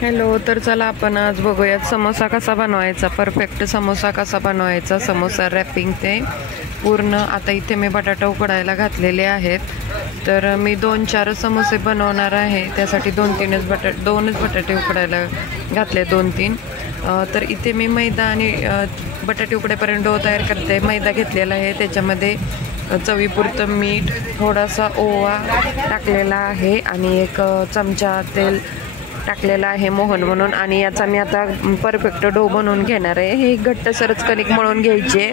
Hello, तर चला आपण आज बघूयात समोसा कसा बनवायचा, परफेक्ट समोसा कसा बनवायचा, समोसा रॅपिंग ते पूर्ण. आता इथे मी बटाटा उकडायला घातलेले आहेत, तर मी 2-4 समोसे बनवणार आहे. त्यासाठी 2-3 बटाटे उकडायला घातले, 2-3. तर इथे मी मैदा आणि बटाटे उकडेपर्यंत डो तयार करते. मैदा घेतलेला आहे, त्याच्यामध्ये चवीपुरतं मीठ, थोडासा ओवा टाकलेला आहे आणि 1 चमचा तेल टाकलेला आहे मोहन म्हणून. आणि याचा मी आता परफेक्ट डो बनवून घेणार आहे. हे घट्टसरच कणिक मळून घ्यायचे.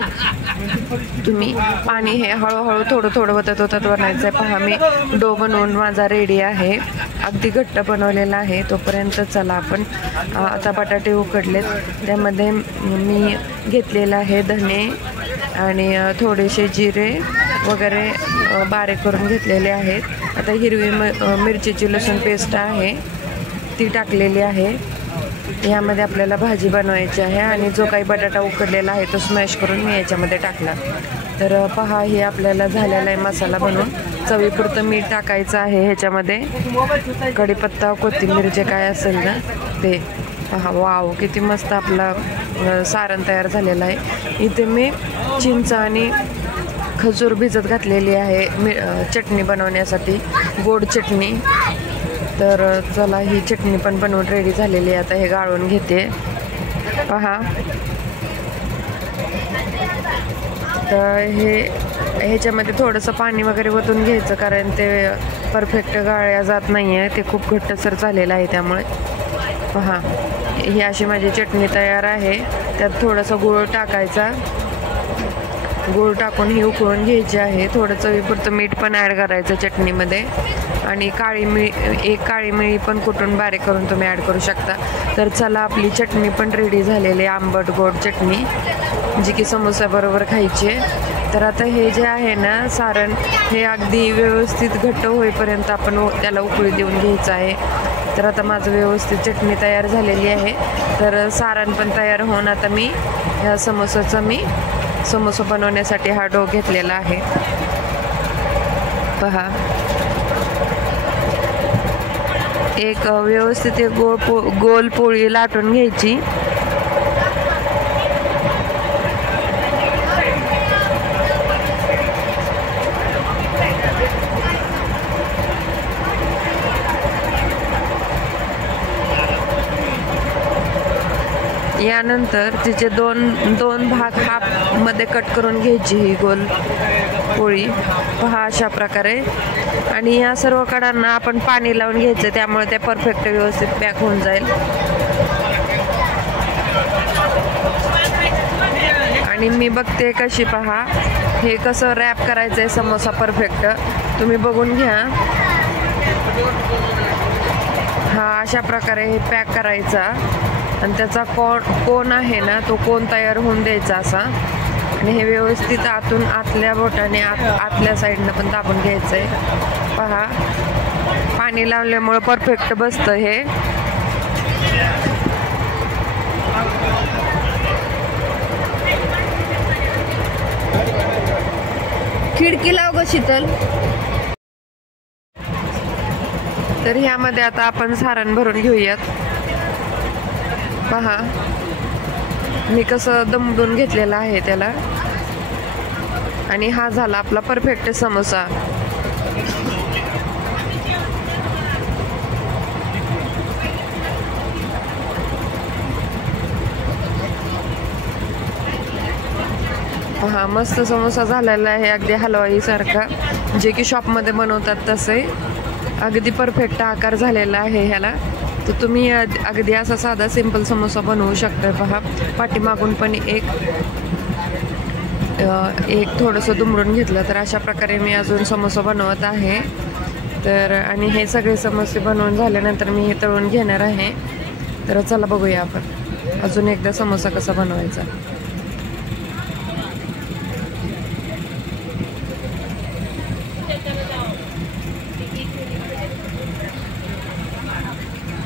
तुम्ही पाणी हे हळूहळू थोडं वतत बनायचं आहे. पहा, मी डो बनवून माझा रेडी आहे, अगदी घट्ट बनवलेला आहे. तोपर्यंत चला आपण आता बटाटे उकडलेत, त्यामध्ये मी घेतलेला आहे धने आणि थोडेसे जिरे वगैरे बारीक करून घेतलेले आहेत. आता हिरवी मिरचीची लसूण पेस्ट आहे ती टाकलेली आहे. यामध्ये आपल्याला भाजी बनवायची आहे आणि जो काही बटाटा उकडलेला आहे तो स्मॅश करून मी याच्यामध्ये टाकला. तर पहा, हे आपल्याला झालेला आहे मसाला बनवून. चवीपुरतं मीठ टाकायचं आहे ह्याच्यामध्ये, कढीपत्ता, कोथिंबीर जे काय असेल ना ते. पहा, वाव, किती मस्त आपला सारण तयार झालेलं आहे. इथे मी चिंच आणि खजूर भिजत घातलेली आहे चटणी बनवण्यासाठी, गोड चटणी. तर चला, ही चटणी पण बनवून रेडी झालेली आहे. आता हे गाळून घेते. पहा, तर ह्याच्यामध्ये थोडंसं पाणी वगैरे ओतून घ्यायचं, कारण ते परफेक्ट गाळल्या जात नाही आहे, ते खूप घट्टसर झालेलं आहे. त्यामुळे पहा, ही अशी माझी चटणी तयार आहे. त्यात थोडासा गूळ टाकायचा, गूळ टाकून ही उकळून घ्यायची आहे. थोडं चवीपुरतं मीठ पण ॲड करायचं चटणीमध्ये आणि काळी मिरी पण कुटून बारीक करून तुम्ही ॲड करू शकता. तर चला, आपली चटणी पण रेडी झालेली आहे, आंबट गोड चटणी, जी की समोसाबरोबर खायची आहे. तर आता हे जे आहे ना सारण, हे अगदी व्यवस्थित घट्ट होईपर्यंत आपण त्याला उकळी देऊन घ्यायचं आहे. तर आता माझं व्यवस्थित चटणी तयार झालेली आहे. तर सारण पण तयार होऊन आता मी ह्या समोसा बनवण्यासाठी हा डो घेतलेला आहे. पहा, एक व्यवस्थित गोल पोळी लाटून घ्यायची. यानंतर तिचे दोन भाग हाफ मध्ये कट करून घ्यायची ही गोल पोळी. पहा, अशा प्रकारे. आणि या सर्व कडांना आपण पाणी लावून घ्यायचं, त्यामुळे ते परफेक्ट व्यवस्थित पॅक होऊन जाईल. आणि मी बघते कशी, पहा, हे कसं रॅप करायचं आहे समोसा परफेक्ट, तुम्ही बघून घ्या. हा अशा प्रकारे हे पॅक करायचा आणि त्याचा कोन आहे ना, तो कोन तयार होऊन द्यायचा असा. आणि हे व्यवस्थित आतल्या बोटाने आतल्या साईडनं पण दाबून घ्यायचं आहे. पहा, पाणी लावल्यामुळे परफेक्ट बसतं हे. खिडकी लाव ग शीतल. तर ह्यामध्ये आता आपण सारण भरून घेऊयात. पहा, मी कसं दमडून घेतलेलं आहे त्याला. आणि हा झाला आपला परफेक्ट समोसा. पहा, मस्त समोसा झालेला आहे, अगदी हलवाईसारखा, जे की शॉपमध्ये बनवतात तसे. अगदी परफेक्ट आकार झालेला आहे ह्याला. तर तुम्ही अगदी असा साधा सिंपल समोसा बनवू शकता. पहा, पाठीमागून पण एक थोडंसं दुमडून घेतलं. तर अशा प्रकारे मी अजून समोसा बनवत आहे. तर आणि हे सगळे समोसे बनवून झाल्यानंतर मी हे तळून घेणार आहे. तर चला बघूया आपण अजून एकदा समोसा कसा बनवायचा.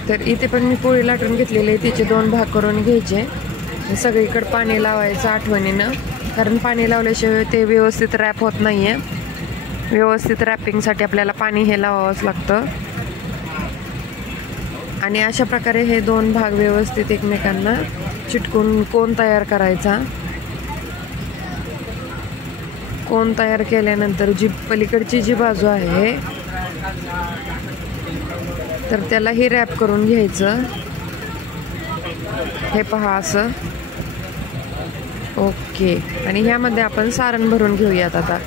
तर इथे पण मी पोळी लाटून घेतलेली आहे, तिचे 2 भाग करून घ्यायचे. सगळीकडे पाणी लावायचं आठवणीनं, कारण पाणी लावल्याशिवाय ते व्यवस्थित रॅप होत नाही आहे. व्यवस्थित रॅपिंगसाठी आपल्याला पाणी हे लावावंच लागतं. आणि अशा प्रकारे हे दोन भाग व्यवस्थित एकमेकांना चिटकून कोन तयार करायचा. कोन तयार केल्यानंतर जी पलीकडची जी बाजू आहे तर त्याला ही रॅप करून घ्यायचं. हे पहा असं. ओके. आणि ह्यामध्ये आपण सारण भरून घेऊयात आता.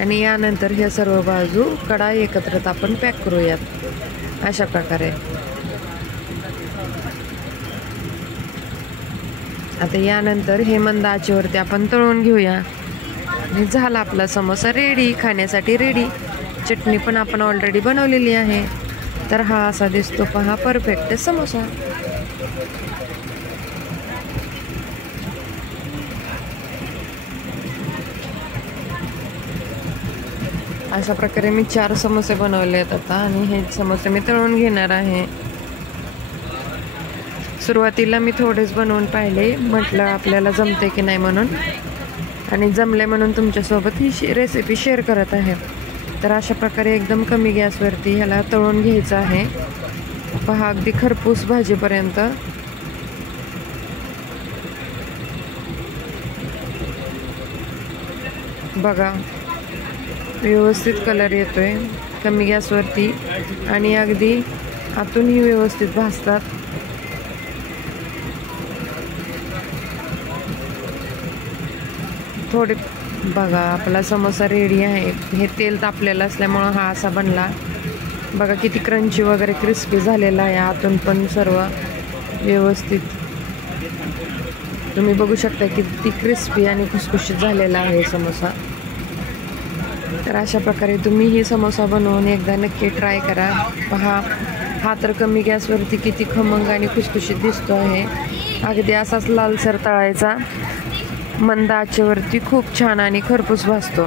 आणि यानंतर ह्या सर्व बाजू कडा एकत्रित आपण पॅक करूयात अशा प्रकारे. आता यानंतर हे मंद आचेवरती आपण तळून घेऊया. आणि झाला आपला समोसा रेडी, खाण्यासाठी रेडी. चटणी पण आपण ऑलरेडी बनवलेली आहे. तर हा असा दिसतो पहा परफेक्ट समोसा. अशा प्रकारे मी 4 समोसे बनवले आहेत आता. आणि हे समोसे मी तळून घेणार आहे. सुरुवातीला मी थोडेच बनवून पाहिले, म्हटलं आपल्याला जमते की नाही म्हणून, आणि जमले म्हणून तुमच्यासोबत ही रेसिपी शेअर करत आहे. तर अशा प्रकारे एकदम कमी गॅसवरती ह्याला तळून घ्यायचं आहे. पहा अगदी खरपूस भाजीपर्यंत. बघा व्यवस्थित कलर येतोय कमी गॅसवरती. आणि अगदी आतूनही व्यवस्थित भाजतात. थोडे बघा आपला समोसा रेडी आहे. हे तेल तापलेलं असल्यामुळं हा असा बनला. बघा किती क्रंची वगैरे क्रिस्पी झालेला आहे. आतून पण सर्व व्यवस्थित तुम्ही बघू शकता किती क्रिस्पी आणि खुसखुशीत झालेला आहे समोसा. तर अशा प्रकारे तुम्ही ही समोसा बनवून एकदा नक्की ट्राय करा. पहा हा तर कमी गॅसवरती किती खमंग आणि खुसखुशीत दिसतो आहे. अगदी असाच लालसर तळायचा. मंद आचेवरती खूप छान आणि खरपूस भाजतो.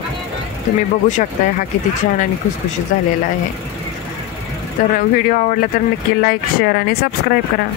तुम्ही बघू शकताय हा किती छान आणि खुसखुशीत झालेला आहे. तर व्हिडिओ आवडला तर नक्की लाईक, शेअर आणि सबस्क्राईब करा.